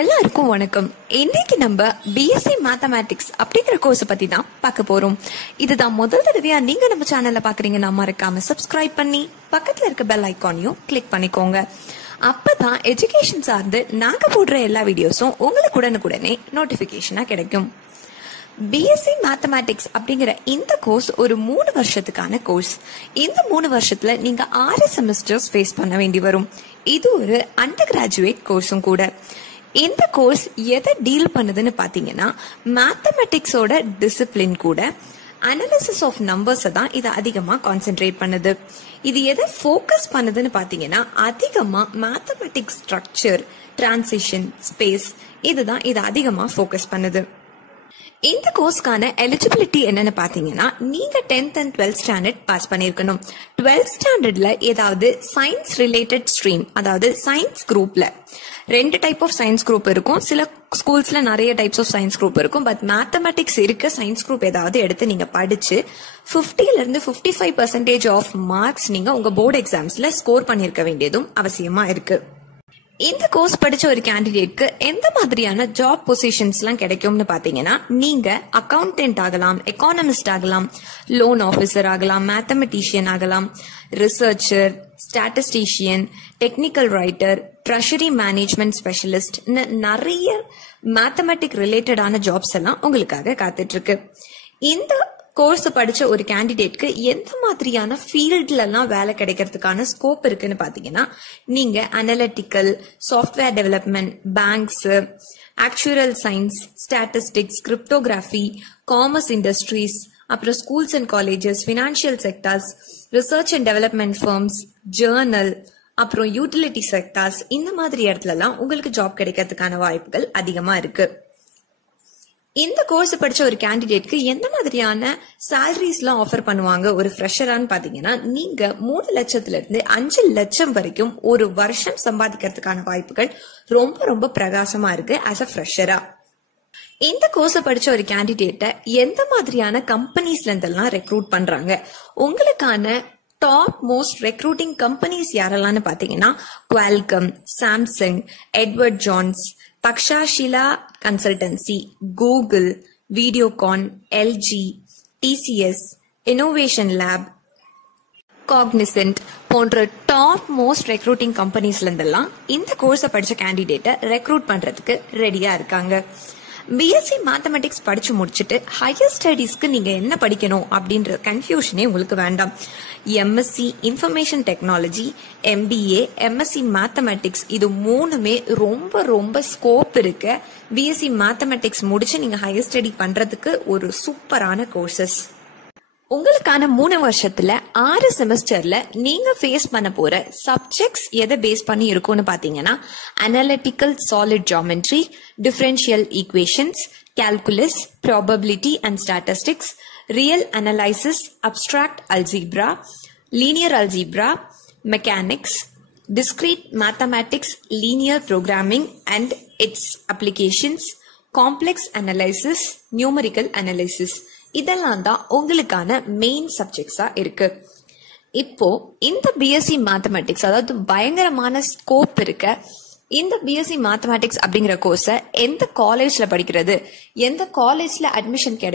எல்லாருக்கும் வணக்கம். இன்னைக்கு நம்ம பிஎஸ்சி மேத்தமேட்டிக்ஸ் அப்படிங்கிற கோர்ஸ் பத்தி தான் பார்க்க போறோம். இதுதான் முதல் தடவையா நீங்க நம்ம சேனல்ல பாக்குறீங்கன்னா மறக்காம சப்ஸ்கிரைப் பண்ணி பக்கத்துல இருக்க பெல் ஐக்கானையும் கிளிக் பண்ணிக்கோங்க. அப்பதான் எஜுகேஷன் சார்ந்து நாங்க போடுற எல்லா வீடியோஸும் உங்களுக்கு உடனுக்குடனே நோட்டிபிகேஷனா கிடைக்கும். பிஎஸ்சி மேத்தமேட்டிக்ஸ் அப்படிங்கிற இந்த கோர்ஸ் ஒரு 3 வருஷத்துக்கான கோர்ஸ். இந்த 3 வருஷத்துல நீங்க 6 செமஸ்டர்ஸ் ஃபேஸ் பண்ண வேண்டி வரும். இது ஒரு அண்டர் கிராஜுவேட் கோர்ஸும் கூட. இந்த கோர்ஸ் எதை டீல் பண்ணுதுன்னு பாத்தீங்கன்னா, மேத்தமெட்டிக்ஸோட டிசிப்ளின் கூட அனாலிசிஸ் ஆஃப் நம்பர்ஸ் தான் இது அதிகமா கான்சென்ட்ரேட் பண்ணுது. இது எதை ஃபோக்கஸ் பண்ணுதுன்னு பாத்தீங்கன்னா, அதிகமா மேத்தமெட்டிக்ஸ் ஸ்ட்ரக்சர், டிரான்சிஷன், ஸ்பேஸ் இதுதான் இது அதிகமா ஃபோக்கஸ் பண்ணுது. இந்த கோர்ஸ்க்கான எலிஜிபிலிட்டி என்னன்னு பாத்தீங்கன்னா, நீங்க 10th and 12th standard pass பண்ணிருக்கணும். 12th ஸ்டாண்டர்ட்ல ஏதாவது சயின்ஸ் ரிலேட்டட் ஸ்ட்ரீம், அதாவது சயின்ஸ் குரூப்ல 2 டைப் ஆஃப் சயின்ஸ் குரூப் இருக்கும். சில ஸ்கூல்ஸ்ல நிறைய டைப்ஸ் ஆஃப் சயின்ஸ் குரூப் இருக்கும். பட் மேத்தமெட்டிக்ஸ் இருக்க சயின்ஸ் குரூப் ஏதாவது எடுத்து நீங்க படிச்சு 50ல இருந்து 55% ஆஃப் மார்க்ஸ் நீங்க உங்க போர்டு எக்ஸாம்ஸ்ல ஸ்கோர் பண்ணிருக்க வேண்டியதும் அவசியமா இருக்கு. இந்த கோர்ஸ் படிச்ச ஒரு கேண்டிடேட்க்கு எந்த மாதிரியான ஜாப் பொசிஷன்ஸ் எல்லாம் கிடைக்கும்னு பாத்தீங்கன்னா, நீங்க அக்கவுண்டன்ட் ஆகலாம், எக்கானமிஸ்ட் ஆகலாம், லோன் ஆபீசர் ஆகலாம், மேத்தமெட்டிஷியன் ஆகலாம், researcher, statistician, technical writer, treasury management specialist, நிறைய மேத்தமெட்டிக் ரிலேட்டடான ஜாப்ஸ் எல்லாம் உங்களுக்காக காத்துட்டு இருக்கு. இந்த கோர்ஸ் படிச்ச ஒரு கேண்டிடேட்க்கு எந்த மாதிரியான ஃபீல்ட்ல எல்லாம் வேலை கிடைக்கிறதுக்கான ஸ்கோப் இருக்குன்னு பாத்தீங்கன்னா, நீங்க analytical, software development, banks, actuarial science, statistics, cryptography, commerce industries, அப்புறம் schools and colleges, financial sectors, research and development firms, journal, அப்புறம் யூட்டிலிட்டி செக்டார்ஸ், இந்த மாதிரி இடத்துல எல்லாம் உங்களுக்கு ஜாப் கிடைக்கிறதுக்கான வாய்ப்புகள் அதிகமா இருக்கு. இந்த கோர்ஸ் படிச்ச ஒரு கேண்டிடேட்க்கு எந்த மாதிரியான சாலரிஸ் எல்லாம் ஆஃபர் பண்ணுவாங்க ஒரு ஃப்ரெஷரான்னு பாத்தீங்கன்னா, நீங்க 3 லட்சத்துல இருந்து 5 லட்சம் வரைக்கும் ஒரு வருஷம் சம்பாதிக்கிறதுக்கான வாய்ப்புகள் ரொம்ப ரொம்ப பிரகாசமா இருக்கு ஆஸ் அ ஃப்ரெஷரா. இந்த கோர்ஸ் படிச்ச ஒரு கேண்டிடேட்டை எந்த மாதிரியான கம்பெனிஸ்ல இருந்தெல்லாம் ரெக்ரூட் பண்றாங்க, உங்களுக்கான டாப் மோஸ்ட் ரெக்ரூட்டிங் கம்பெனிஸ் யாரெல்லாம் பாத்தீங்கன்னா, Qualcomm, Samsung, Edward Jones, Takshashila consultancy, Google, Videocon, LG, TCS, innovation lab, Cognizant போன்ற டாப் மோஸ்ட் ரெக்ரூட்டிங் கம்பெனிஸ்ல இருந்தெல்லாம் இந்த கோர்ஸை படிச்ச கேண்டிடேட்டை ரெக்ரூட் பண்றதுக்கு ரெடியா இருக்காங்க. பிஎஸ்சி மேத்தமெட்டிக்ஸ் படிச்சு முடிச்சுட்டு ஹையர் ஸ்டடீஸ்க்கு நீங்க என்ன படிக்கணும் அப்படின்ற கன்ஃபியூஷனே உங்களுக்கு வேண்டாம். MSc information technology, MBA, MSc mathematics இது 3மே ரொம்ப ரொம்ப ஸ்கோப் இருக்க பிஎஸ்சி மேத்தமெட்டிக்ஸ் முடிச்சு நீங்க ஹையர் ஸ்டடி பண்றதுக்கு ஒரு சூப்பரான கோர்சஸ். உங்களுக்கான 3 வருஷத்துல 6 செமஸ்டர்ல நீங்க ஃபேஸ் பண்ண போற சப்ஜெக்ட்ஸ் எதை பேஸ் பண்ணி இருக்கும்னு பாத்தீங்கன்னா, analytical solid geometry, differential equations, calculus, probability and statistics, real analysis, abstract algebra, linear algebra, mechanics, discrete mathematics, linear programming and its applications, complex analysis, numerical analysis இதெல்லாம் தான் உங்களுக்கான மெயின் சப்ஜெக்ட்ஸா இருக்கு. இப்போ இந்த பிஎஸ்சி மேத்தமெட்டிக்ஸ், அதாவது பயங்கரமான ஸ்கோப் இருக்க இந்த பிஎஸ்சி மேத்தமெட்டிக்ஸ் அப்படிங்கிற கோர்ஸை எந்த காலேஜ்ல படிக்கிறது, எந்த காலேஜ்ல அட்மிஷன் கிடைக்கும்